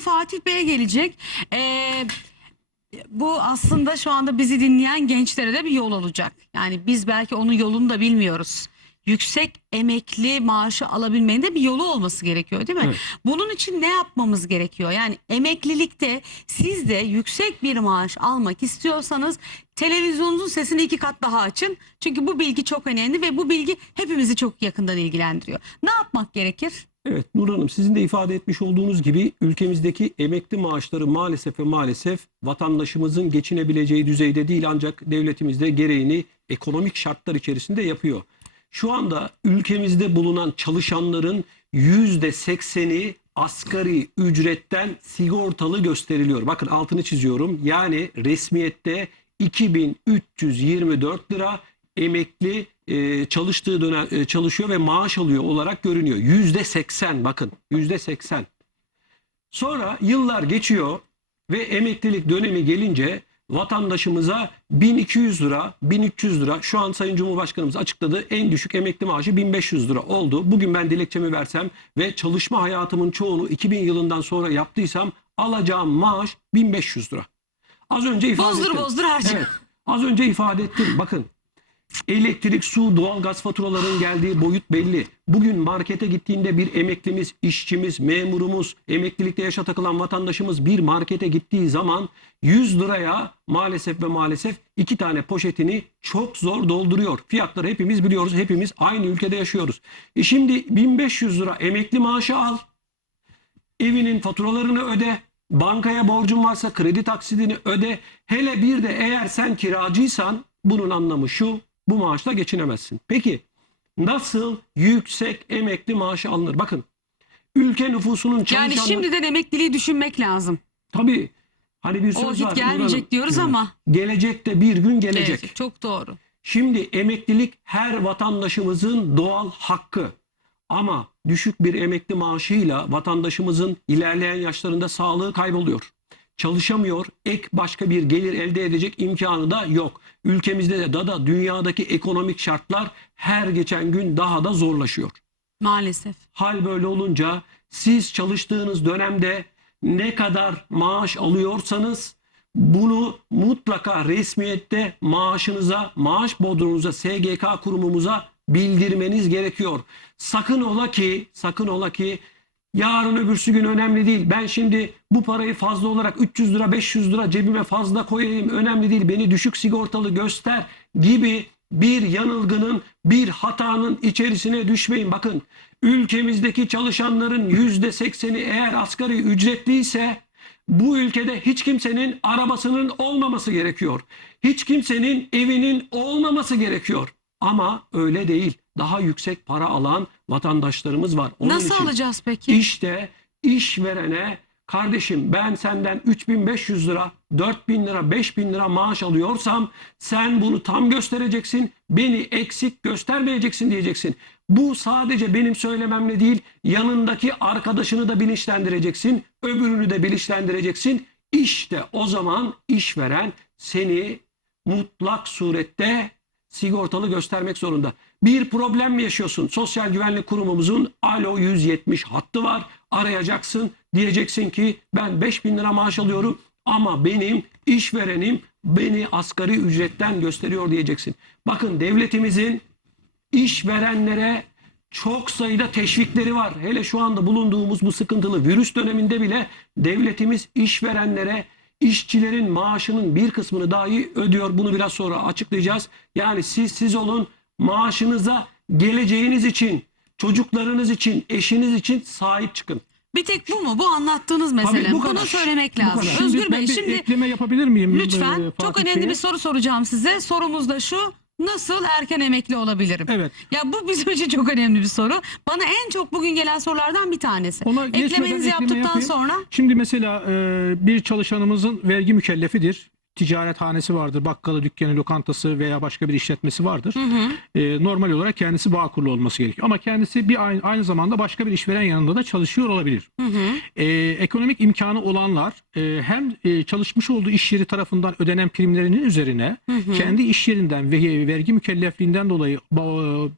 sonra Fatih Bey'e gelecek. Ee, bu aslında şu anda bizi dinleyen gençlere de bir yol olacak. Yani biz belki onun yolunu da bilmiyoruz. Yüksek emekli maaşı alabilmenin de bir yolu olması gerekiyor değil mi? Evet. Bunun için ne yapmamız gerekiyor? Yani emeklilikte siz de yüksek bir maaş almak istiyorsanız televizyonunuzun sesini iki kat daha açın. Çünkü bu bilgi çok önemli ve bu bilgi hepimizi çok yakından ilgilendiriyor. Ne yapmak gerekir? Evet Nur Hanım sizin de ifade etmiş olduğunuz gibi ülkemizdeki emekli maaşları maalesef ve maalesef vatandaşımızın geçinebileceği düzeyde değil ancak devletimiz de gereğini ekonomik şartlar içerisinde yapıyor. Şu anda ülkemizde bulunan çalışanların yüzde sekseni asgari ücretten sigortalı gösteriliyor. Bakın altını çiziyorum. Yani resmiyette 2324 lira emekli e, çalıştığı dönem e, çalışıyor ve maaş alıyor olarak görünüyor. Yüzde 80 bakın yüzde 80. Sonra yıllar geçiyor ve emeklilik dönemi gelince vatandaşımıza 1200 lira, 1300 lira şu an Sayın Cumhurbaşkanımız açıkladı en düşük emekli maaşı 1500 lira oldu. Bugün ben dilekçemi versem ve çalışma hayatımın çoğunu 2000 yılından sonra yaptıysam alacağım maaş 1500 lira. Az önce ifade Bozdur ettim. bozdur harca. Evet. Az önce ifade ettim. Bakın elektrik, su, doğalgaz faturalarının geldiği boyut belli. Bugün markete gittiğinde bir emeklimiz, işçimiz, memurumuz, emeklilikte yaşa takılan vatandaşımız bir markete gittiği zaman 100 liraya maalesef ve maalesef iki tane poşetini çok zor dolduruyor. Fiyatları hepimiz biliyoruz. Hepimiz aynı ülkede yaşıyoruz. E şimdi 1500 lira emekli maaşı al. Evinin faturalarını öde. Bankaya borcun varsa kredi taksidini öde. Hele bir de eğer sen kiracıysan bunun anlamı şu. Bu maaşla geçinemezsin. Peki nasıl yüksek emekli maaşı alınır? Bakın ülke nüfusunun Yani çalışanları... şimdiden emekliliği düşünmek lazım. Tabii hani bir söz O var. gelmeyecek Hanım. diyoruz ama. Gelecekte bir gün gelecek. Evet, çok doğru. Şimdi emeklilik her vatandaşımızın doğal hakkı. Ama düşük bir emekli maaşıyla vatandaşımızın ilerleyen yaşlarında sağlığı kayboluyor. Çalışamıyor, ek başka bir gelir elde edecek imkanı da yok. Ülkemizde de da, da dünyadaki ekonomik şartlar her geçen gün daha da zorlaşıyor. Maalesef. Hal böyle olunca siz çalıştığınız dönemde ne kadar maaş alıyorsanız bunu mutlaka resmiyette maaşınıza, maaş bodrunuza, SGK kurumumuza bildirmeniz gerekiyor. Sakın ola ki, sakın ola ki yarın öbürsü gün önemli değil. Ben şimdi bu parayı fazla olarak 300 lira 500 lira cebime fazla koyayım önemli değil. Beni düşük sigortalı göster gibi bir yanılgının bir hatanın içerisine düşmeyin. Bakın ülkemizdeki çalışanların yüzde sekseni eğer asgari ücretliyse bu ülkede hiç kimsenin arabasının olmaması gerekiyor. Hiç kimsenin evinin olmaması gerekiyor. Ama öyle değil. Daha yüksek para alan vatandaşlarımız var. Onun Nasıl için alacağız peki? işte işverene kardeşim ben senden 3500 lira, 4000 lira, 5000 lira maaş alıyorsam sen bunu tam göstereceksin. Beni eksik göstermeyeceksin diyeceksin. Bu sadece benim söylememle değil yanındaki arkadaşını da bilinçlendireceksin. Öbürünü de bilinçlendireceksin. İşte o zaman işveren seni mutlak surette sigortalı göstermek zorunda. Bir problem mi yaşıyorsun? Sosyal Güvenlik Kurumumuzun Alo 170 hattı var. Arayacaksın. Diyeceksin ki ben 5000 lira maaş alıyorum ama benim işverenim beni asgari ücretten gösteriyor diyeceksin. Bakın devletimizin işverenlere çok sayıda teşvikleri var. Hele şu anda bulunduğumuz bu sıkıntılı virüs döneminde bile devletimiz işverenlere işçilerin maaşının bir kısmını dahi ödüyor. Bunu biraz sonra açıklayacağız. Yani siz siz olun maaşınıza geleceğiniz için, çocuklarınız için, eşiniz için sahip çıkın. Bir tek bu mu? Bu anlattığınız mesele. bu kadar. Bunu söylemek Bu lazım. kadar. Özgür ben Bey şimdi ekleme yapabilir miyim? lütfen Ee, çok önemli Bey'e? bir soru soracağım size. Sorumuz da şu. Nasıl erken emekli olabilirim? Evet. Ya bu bizim için çok önemli bir soru. Bana en çok bugün gelen sorulardan bir tanesi. Ona Eklemenizi ekleme yaptıktan yapayım. sonra Şimdi mesela e, bir çalışanımızın vergi mükellefidir. Ticarethanesi vardır, bakkalı, dükkanı, lokantası veya başka bir işletmesi vardır. E, normal olarak kendisi bağkurlu olması gerekiyor. Ama kendisi bir aynı, aynı zamanda başka bir işveren yanında da çalışıyor olabilir. E, ekonomik imkanı olanlar e, hem e, çalışmış olduğu iş yeri tarafından ödenen primlerinin üzerine kendi iş yerinden ve vergi mükellefliğinden dolayı ba-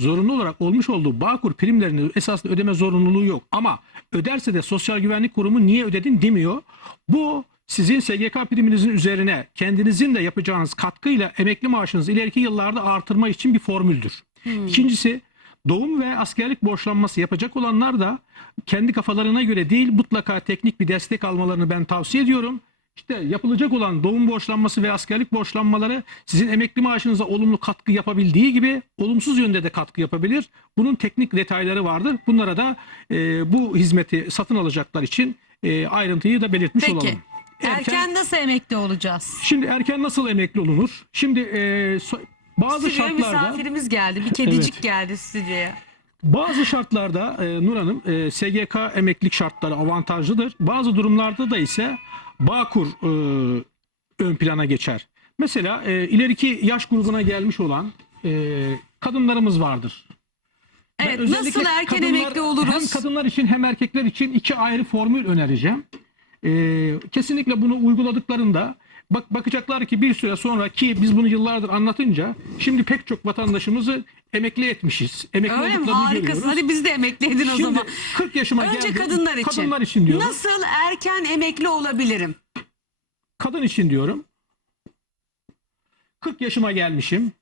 zorunlu olarak olmuş olduğu Bağkur primlerini esasında ödeme zorunluluğu yok. Ama öderse de Sosyal Güvenlik Kurumu niye ödedin demiyor. Bu sizin SGK priminizin üzerine kendinizin de yapacağınız katkıyla emekli maaşınızı ileriki yıllarda artırma için bir formüldür. İkincisi doğum ve askerlik borçlanması yapacak olanlar da kendi kafalarına göre değil mutlaka teknik bir destek almalarını ben tavsiye ediyorum. İşte yapılacak olan doğum borçlanması ve askerlik borçlanmaları sizin emekli maaşınıza olumlu katkı yapabildiği gibi olumsuz yönde de katkı yapabilir. Bunun teknik detayları vardır. Bunlara da e, bu hizmeti satın alacaklar için e, ayrıntıyı da belirtmiş Peki. olalım. Erken, nasıl emekli olacağız? Şimdi erken nasıl emekli olunur? Şimdi e, so- bazı Stüdyoya şartlarda misafirimiz geldi. Bir kedicik Evet. geldi stüdyoya. Bazı şartlarda e, Nur Hanım e, SGK emeklilik şartları avantajlıdır. Bazı durumlarda da ise Bağkur e, ön plana geçer. Mesela e, ileriki yaş grubuna gelmiş olan e, kadınlarımız vardır. Ben Evet özellikle nasıl erken kadınlar- emekli oluruz? Hem kadınlar için hem erkekler için iki ayrı formül önereceğim. Ee, kesinlikle bunu uyguladıklarında bak bakacaklar ki bir süre sonra ki biz bunu yıllardır anlatınca şimdi pek çok vatandaşımızı emekli etmişiz. Emekli Öyle mi? Harikasın. görüyoruz. Hadi biz de emekli edin o Şimdi zaman. 40 yaşıma Önce geldim. kadınlar için. Kadınlar için diyorum. Nasıl erken emekli olabilirim? Kadın için diyorum. 40 yaşıma gelmişim.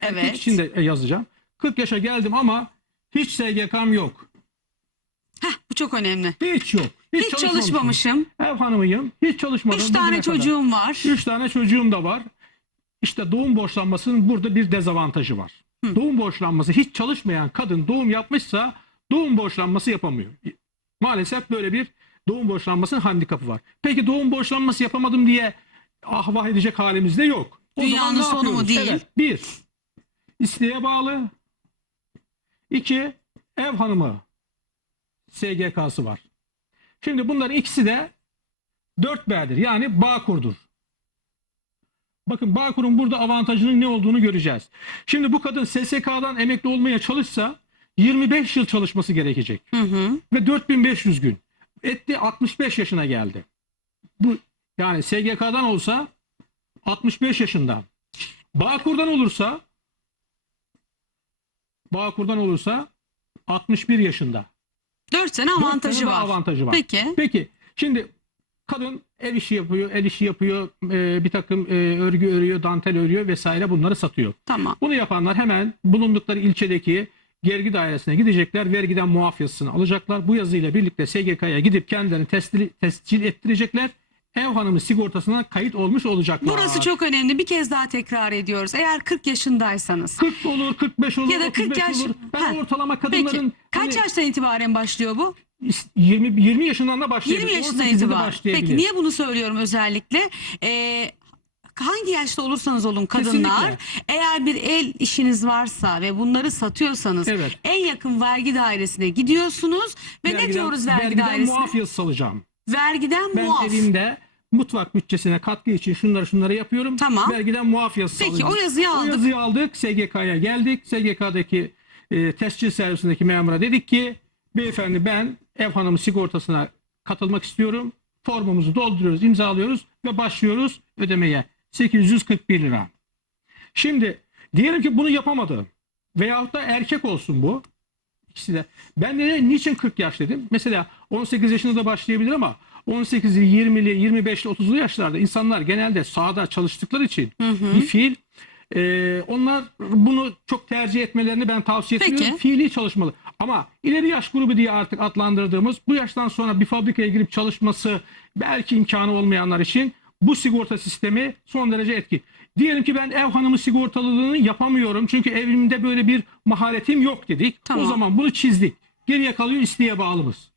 Erkek Evet. için de yazacağım. 40 yaşa geldim ama hiç SGK'm yok. Heh, bu çok önemli. Hiç yok. Hiç, çalışmamışım. çalışmamışım. Ev hanımıyım. Hiç çalışmadım. Üç tane kadar. çocuğum var. Üç tane çocuğum da var. İşte doğum borçlanmasının burada bir dezavantajı var. Doğum borçlanması hiç çalışmayan kadın doğum yapmışsa doğum borçlanması yapamıyor. Maalesef böyle bir doğum borçlanmasının handikapı var. Peki doğum borçlanması yapamadım diye ah vah edecek halimiz de yok. O Dünyanın zaman sonu mu değil? Evet, bir, isteğe bağlı. İki, ev hanımı SGK'sı var. Şimdi bunların ikisi de 4B'dir. Yani Bağkur'dur. Bakın Bağkur'un burada avantajının ne olduğunu göreceğiz. Şimdi bu kadın SSK'dan emekli olmaya çalışsa 25 yıl çalışması gerekecek. Hı hı. Ve 4500 gün. Etti 65 yaşına geldi. Bu yani SGK'dan olsa 65 yaşında. Bağkur'dan olursa Bağkur'dan olursa 61 yaşında. Dört sene Dört avantajı de var. avantajı var. Peki. Peki şimdi kadın ev işi yapıyor, el işi yapıyor, e, bir takım e, örgü örüyor, dantel örüyor vesaire bunları satıyor. Tamam. Bunu yapanlar hemen bulundukları ilçedeki vergi dairesine gidecekler, vergiden muaf yazısını alacaklar. Bu yazıyla birlikte SGK'ya gidip kendilerini tescil, tescil ettirecekler. Ev hanımı sigortasına kayıt olmuş olacaklar. Burası çok önemli. Bir kez daha tekrar ediyoruz. Eğer 40 yaşındaysanız. 40 olur, 45 olur, Ya da 40 35 yaş- olur. Ben Ha, ortalama Peki. kadınların Kaç hani yaştan itibaren başlıyor bu? 20 20 yaşından da başlayabilir. 20 yaşından 18'de de itibaren. Peki niye bunu söylüyorum özellikle? Ee, hangi yaşta olursanız olun kadınlar Kesinlikle. eğer bir el işiniz varsa ve bunları satıyorsanız Evet. en yakın vergi dairesine gidiyorsunuz ve ne Vergiden- diyoruz vergi vergiden dairesine? muaf yazısı alacağım. Vergiden Ben muaf. evimde mutfak bütçesine katkı için şunları şunları yapıyorum. Tamam. Vergiden muaf yazısı Peki alıyorum. o yazıyı O aldık. yazıyı aldık. SGK'ya geldik. SGK'daki e, tescil servisindeki memura dedik ki beyefendi ben ev hanımı sigortasına katılmak istiyorum. Formumuzu dolduruyoruz, imzalıyoruz ve başlıyoruz ödemeye. 841 lira. Şimdi diyelim ki bunu yapamadı. Veyahut da erkek olsun bu. İkisi de. Ben de niçin 40 yaş dedim? Mesela 18 yaşında da başlayabilir ama 18'li, 20'li, 25'li, 30'lu yaşlarda insanlar genelde sahada çalıştıkları için bir fiil e, onlar bunu çok tercih etmelerini ben tavsiye Peki. etmiyorum. Fiili çalışmalı. Ama ileri yaş grubu diye artık adlandırdığımız bu yaştan sonra bir fabrikaya girip çalışması belki imkanı olmayanlar için bu sigorta sistemi son derece etki. Diyelim ki ben ev hanımı sigortalılığını yapamıyorum çünkü evimde böyle bir maharetim yok dedik. Tamam. O zaman bunu çizdik. Geriye kalıyor isteğe bağlımız.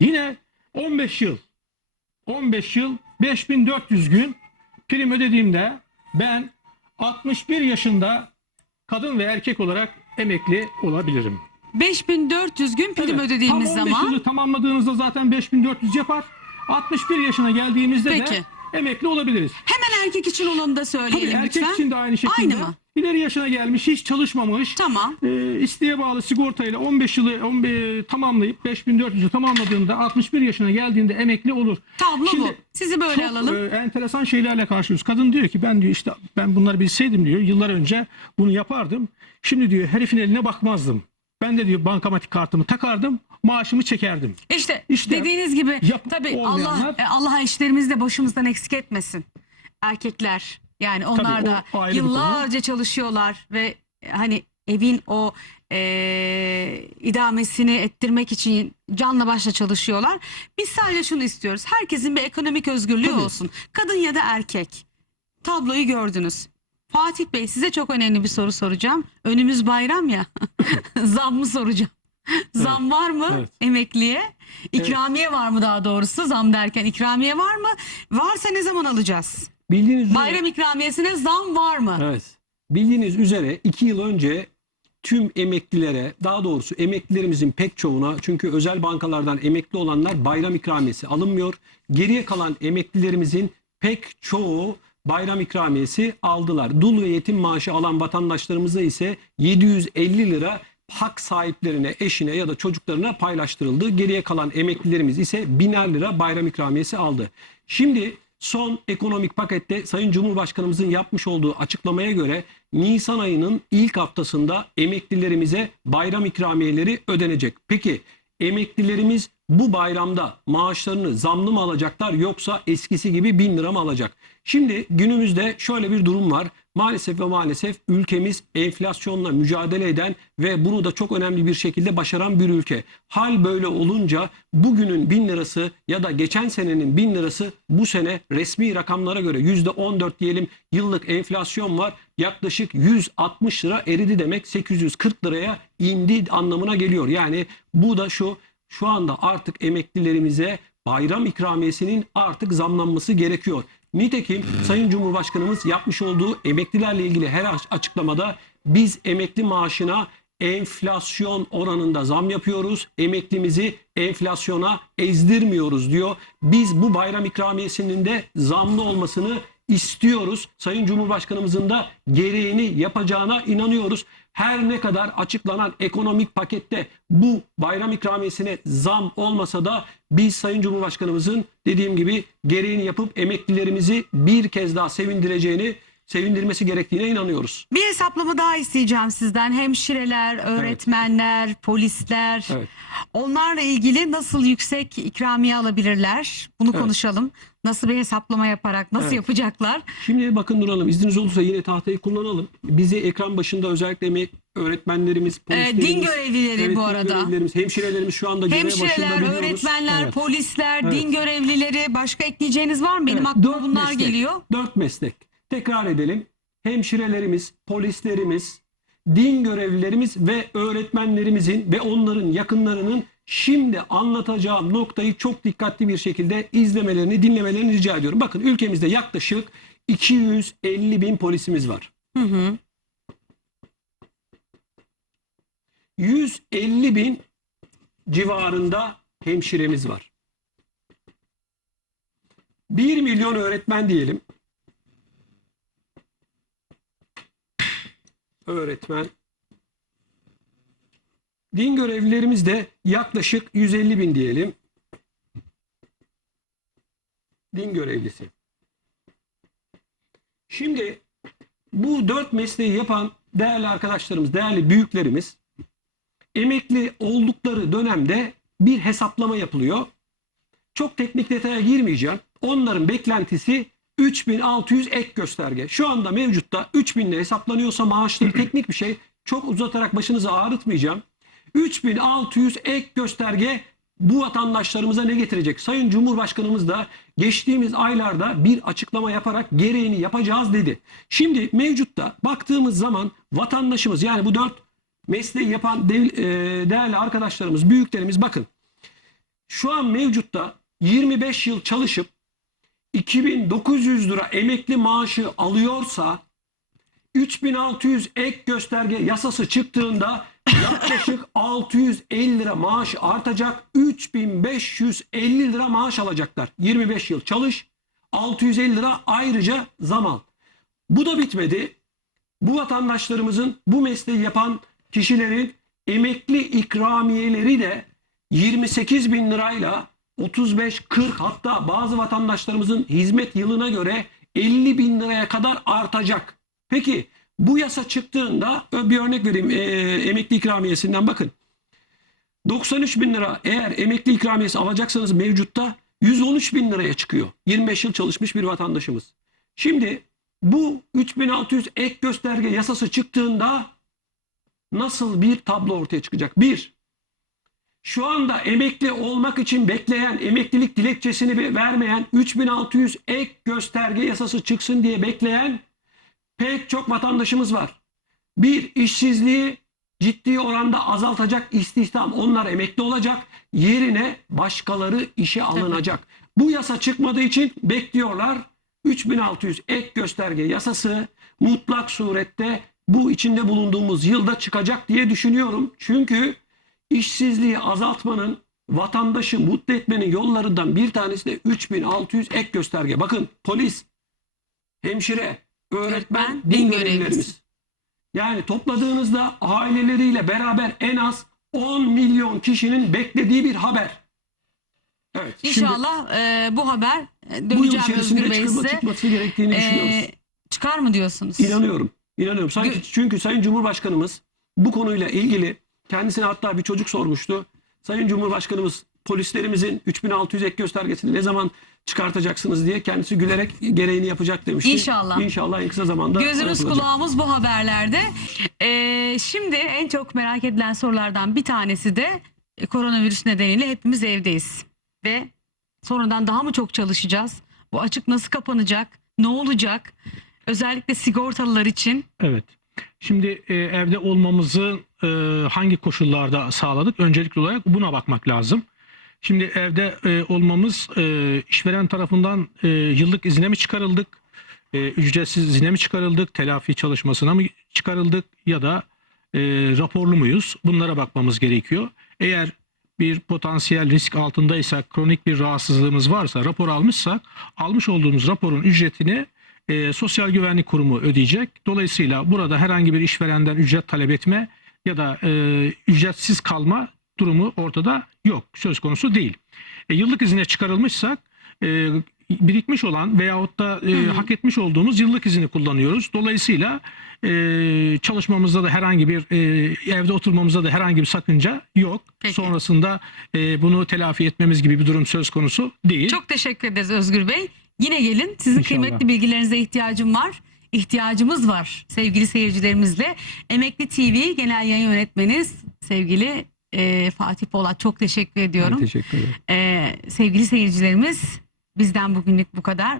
Yine 15 yıl 15 yıl 5400 gün prim ödediğimde ben 61 yaşında kadın ve erkek olarak emekli olabilirim. 5400 gün prim Evet, ödediğimiz tam 15 zaman yılı tamamladığınızda zaten 5400 yapar. 61 yaşına geldiğimizde Peki. de emekli olabiliriz. hemen erkek için olanı da Tabii söyleyelim erkek lütfen. için de aynı şekilde. Aynı mı? İleri yaşına gelmiş, hiç çalışmamış. Tamam. E, isteğe bağlı sigortayla 15 yılı 15, tamamlayıp 5400'ü tamamladığında 61 yaşına geldiğinde emekli olur. Tablo bu. Sizi böyle Çok alalım. e, enteresan şeylerle karşılıyoruz. Kadın diyor ki ben diyor işte ben bunları bilseydim diyor yıllar önce bunu yapardım. Şimdi diyor herifin eline bakmazdım. Ben de diyor bankamatik kartımı takardım, maaşımı çekerdim. İşte, İşte dediğiniz gibi yap- tabii Allah e, Allah eşlerimizi de başımızdan eksik etmesin. Erkekler yani onlar Tabii, da yıllarca çalışıyorlar ve e, hani evin o e, idamesini ettirmek için canla başla çalışıyorlar. Biz sadece şunu istiyoruz. Herkesin bir ekonomik özgürlüğü Tabii. olsun. Kadın ya da erkek. Tabloyu gördünüz. Fatih Bey size çok önemli bir soru soracağım. Önümüz bayram ya. Zam mı soracağım? Zam var mı Evet. emekliye? İkramiye var mı daha doğrusu? Zam derken ikramiye var mı? Varsa ne zaman alacağız? Bildiğiniz üzere Bayram ikramiyesine zam var mı? Evet. Bildiğiniz üzere iki yıl önce tüm emeklilere daha doğrusu emeklilerimizin pek çoğuna çünkü özel bankalardan emekli olanlar bayram ikramiyesi alınmıyor. Geriye kalan emeklilerimizin pek çoğu bayram ikramiyesi aldılar. Dul ve yetim maaşı alan vatandaşlarımıza ise 750 lira hak sahiplerine, eşine ya da çocuklarına paylaştırıldı. Geriye kalan emeklilerimiz ise biner lira bayram ikramiyesi aldı. Şimdi son ekonomik pakette Sayın Cumhurbaşkanımızın yapmış olduğu açıklamaya göre Nisan ayının ilk haftasında emeklilerimize bayram ikramiyeleri ödenecek. Peki emeklilerimiz bu bayramda maaşlarını zamlı mı alacaklar yoksa eskisi gibi bin lira mı alacak? Şimdi günümüzde şöyle bir durum var. Maalesef ve maalesef ülkemiz enflasyonla mücadele eden ve bunu da çok önemli bir şekilde başaran bir ülke. Hal böyle olunca bugünün bin lirası ya da geçen senenin bin lirası bu sene resmi rakamlara göre yüzde 14 diyelim yıllık enflasyon var. Yaklaşık 160 lira eridi demek 840 liraya indi anlamına geliyor. Yani bu da şu şu anda artık emeklilerimize bayram ikramiyesinin artık zamlanması gerekiyor. Nitekim Sayın Cumhurbaşkanımız yapmış olduğu emeklilerle ilgili her aç- açıklamada biz emekli maaşına enflasyon oranında zam yapıyoruz. Emeklimizi enflasyona ezdirmiyoruz diyor. Biz bu bayram ikramiyesinin de zamlı olmasını istiyoruz. Sayın Cumhurbaşkanımızın da gereğini yapacağına inanıyoruz. Her ne kadar açıklanan ekonomik pakette bu bayram ikramiyesine zam olmasa da biz Sayın Cumhurbaşkanımızın dediğim gibi gereğini yapıp emeklilerimizi bir kez daha sevindireceğini, sevindirmesi gerektiğine inanıyoruz. Bir hesaplama daha isteyeceğim sizden. Hemşireler, öğretmenler, polisler. Evet. Onlarla ilgili nasıl yüksek ikramiye alabilirler? Bunu Evet. konuşalım. Nasıl bir hesaplama yaparak nasıl Evet. yapacaklar? Şimdi bakın Nur Hanım izniniz olursa yine tahtayı kullanalım. Bizi ekran başında özellikle emek öğretmenlerimiz, polislerimiz, din görevlileri bu din arada. görevlilerimiz, hemşirelerimiz şu anda görev başında Hemşireler, biliyoruz. öğretmenler, Evet. polisler, din görevlileri başka ekleyeceğiniz var mı? Benim Evet, aklıma dört bunlar meslek, geliyor. Dört meslek. Tekrar edelim. Hemşirelerimiz, polislerimiz, din görevlilerimiz ve öğretmenlerimizin ve onların yakınlarının şimdi anlatacağım noktayı çok dikkatli bir şekilde izlemelerini, dinlemelerini rica ediyorum. Bakın ülkemizde yaklaşık 250 bin polisimiz var. Hı hı. 150 bin civarında hemşiremiz var. 1 milyon öğretmen diyelim. Öğretmen. Din görevlilerimiz de yaklaşık 150 bin diyelim. Din görevlisi. Şimdi bu dört mesleği yapan değerli arkadaşlarımız, değerli büyüklerimiz emekli oldukları dönemde bir hesaplama yapılıyor. Çok teknik detaya girmeyeceğim. Onların beklentisi 3600 ek gösterge. Şu anda mevcutta 3000 ile hesaplanıyorsa maaşları teknik bir şey. Çok uzatarak başınızı ağrıtmayacağım. 3600 ek gösterge bu vatandaşlarımıza ne getirecek? Sayın Cumhurbaşkanımız da geçtiğimiz aylarda bir açıklama yaparak gereğini yapacağız dedi. Şimdi mevcutta baktığımız zaman vatandaşımız yani bu dört mesleği yapan e, değerli arkadaşlarımız, büyüklerimiz bakın. Şu an mevcutta 25 yıl çalışıp 2900 lira emekli maaşı alıyorsa 3600 ek gösterge yasası çıktığında yaklaşık 650 lira maaş artacak. 3550 lira maaş alacaklar. 25 yıl çalış 650 lira ayrıca zam al. Bu da bitmedi. Bu vatandaşlarımızın bu mesleği yapan kişilerin emekli ikramiyeleri de 28 bin lirayla 35-40 hatta bazı vatandaşlarımızın hizmet yılına göre 50 bin liraya kadar artacak. Peki bu yasa çıktığında bir örnek vereyim Ee, emekli ikramiyesinden bakın. 93 bin lira eğer emekli ikramiyesi alacaksanız mevcutta 113 bin liraya çıkıyor. 25 yıl çalışmış bir vatandaşımız. Şimdi bu 3600 ek gösterge yasası çıktığında nasıl bir tablo ortaya çıkacak? Bir, şu anda emekli olmak için bekleyen, emeklilik dilekçesini vermeyen 3600 ek gösterge yasası çıksın diye bekleyen pek çok vatandaşımız var. Bir, işsizliği ciddi oranda azaltacak istihdam. Onlar emekli olacak. Yerine başkaları işe alınacak. Bu yasa çıkmadığı için bekliyorlar. 3600 ek gösterge yasası mutlak surette bu içinde bulunduğumuz yılda çıkacak diye düşünüyorum. Çünkü işsizliği azaltmanın vatandaşı mutlu etmenin yollarından bir tanesi de 3600 ek gösterge. Bakın polis, hemşire, öğretmen, din din görevlilerimiz. görevlisi. Yani topladığınızda aileleriyle beraber en az 10 milyon kişinin beklediği bir haber. Evet. şimdi İnşallah e, bu haber e, bu yıl döneceğim içerisinde Özgür Bey size. çıkması gerektiğini düşünüyoruz. E, çıkar mı diyorsunuz? İnanıyorum. İnanıyorum. Sanki Gö- çünkü Sayın Cumhurbaşkanımız bu konuyla ilgili kendisine hatta bir çocuk sormuştu. Sayın Cumhurbaşkanımız polislerimizin 3600 ek göstergesini ne zaman çıkartacaksınız diye kendisi gülerek gereğini yapacak demişti. İnşallah. İnşallah en kısa zamanda Gözümüz kulağımız bu haberlerde. Ee, şimdi en çok merak edilen sorulardan bir tanesi de e, koronavirüs nedeniyle hepimiz evdeyiz. Ve sonradan daha mı çok çalışacağız? Bu açık nasıl kapanacak? Ne olacak? Özellikle sigortalılar için. Evet. Şimdi e, evde olmamızı e, hangi koşullarda sağladık? Öncelikli olarak buna bakmak lazım. Şimdi evde e, olmamız e, işveren tarafından e, yıllık izne mi çıkarıldık? E, ücretsiz izne mi çıkarıldık? Telafi çalışmasına mı çıkarıldık? Ya da e, raporlu muyuz? Bunlara bakmamız gerekiyor. Eğer bir potansiyel risk altındaysak, kronik bir rahatsızlığımız varsa, rapor almışsak, almış olduğumuz raporun ücretini e, Sosyal Güvenlik Kurumu ödeyecek. Dolayısıyla burada herhangi bir işverenden ücret talep etme ya da e, ücretsiz kalma durumu ortada yok. Söz konusu değil. E, yıllık izine çıkarılmışsak e, birikmiş olan veyahut da e, hak etmiş olduğumuz yıllık izini kullanıyoruz. Dolayısıyla e, çalışmamızda da herhangi bir e, evde oturmamızda da herhangi bir sakınca yok. Peki. Sonrasında e, bunu telafi etmemiz gibi bir durum söz konusu değil. Çok teşekkür ederiz Özgür Bey. Yine gelin. Sizin İnşallah. kıymetli bilgilerinize ihtiyacım var. İhtiyacımız var sevgili seyircilerimizle. Emekli TV Genel Yayın Yönetmeniz sevgili e, Fatih Polat çok teşekkür ediyorum. Teşekkür ederim. Ee, sevgili seyircilerimiz bizden bugünlük bu kadar.